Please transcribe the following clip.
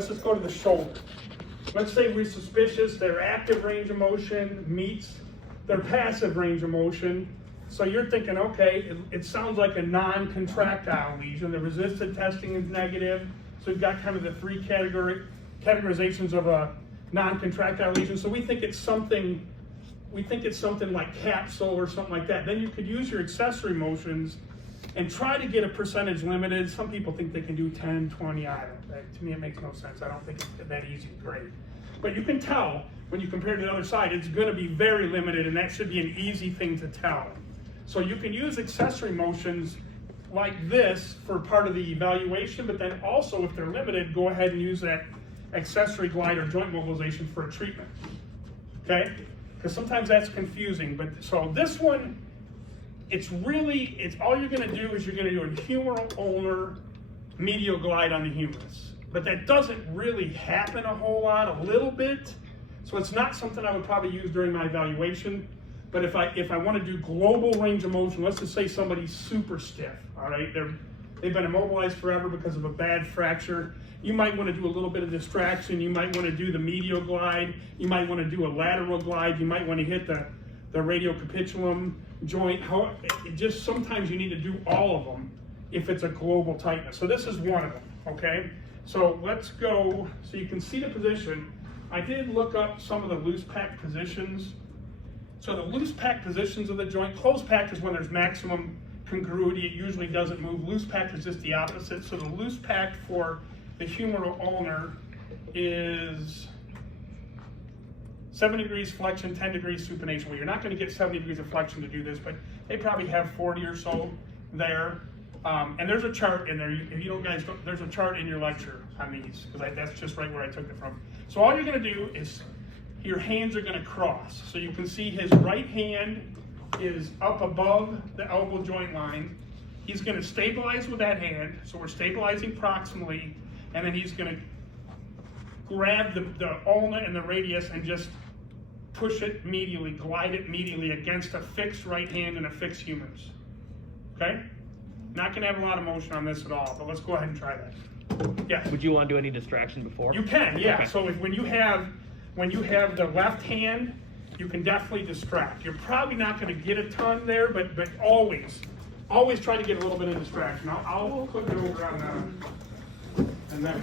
Let's just go to the shoulder. Let's say we're suspicious their active range of motion meets their passive range of motion. So you're thinking, okay, it sounds like a non-contractile lesion. The resisted testing is negative. So we've got kind of the three categorizations of a non-contractile lesion. So we think it's something like capsule or something like that. Then you could use your accessory motions and try to get a percentage limited. Some people think they can do 10, 20, I don't. To me, it makes no sense. I don't think it's that easy to grade. But you can tell when you compare to the other side, it's going to be very limited, and that should be an easy thing to tell. So you can use accessory motions like this for part of the evaluation, but then also, if they're limited, go ahead and use that accessory glide or joint mobilization for a treatment. Okay? Because sometimes that's confusing. But so this one, it's all you're going to do is you're going to do a humeral ulnar medial glide on the humerus. But that doesn't really happen a whole lot, a little bit. So it's not something I would probably use during my evaluation. But if I want to do global range of motion, let's just say somebody's super stiff, all right? They've been immobilized forever because of a bad fracture. You might want to do a little bit of distraction. You might want to do the medial glide. You might want to do a lateral glide. You might want to hit the radiocapitulum joint. Just sometimes you need to do all of them if it's a global tightness. So this is one of them, okay? So let's go, so you can see the position. I did look up some of the loose pack positions. So the loose pack positions of the joint, closed pack is when there's maximum congruity. It usually doesn't move. Loose pack is just the opposite. So the loose pack for the humeral ulnar is 7 degrees flexion, 10 degrees supination. Well, you're not going to get 70 degrees of flexion to do this, but they probably have 40 or so there. And there's a chart in there. If you don't, guys, there's a chart in your lecture on these, because that's just right where I took it from. So all you're going to do is your hands are going to cross. So you can see his right hand is up above the elbow joint line. He's going to stabilize with that hand. So we're stabilizing proximally, and then he's going to grab the ulna and the radius and just push it medially, glide it medially against a fixed right hand and a fixed humerus. Okay? Not going to have a lot of motion on this at all, but let's go ahead and try that. Yeah. Would you want to do any distraction before? You can, yeah. Okay. So when you have the left hand, you can definitely distract. You're probably not going to get a ton there, but always try to get a little bit of distraction. I'll click it over on that. And then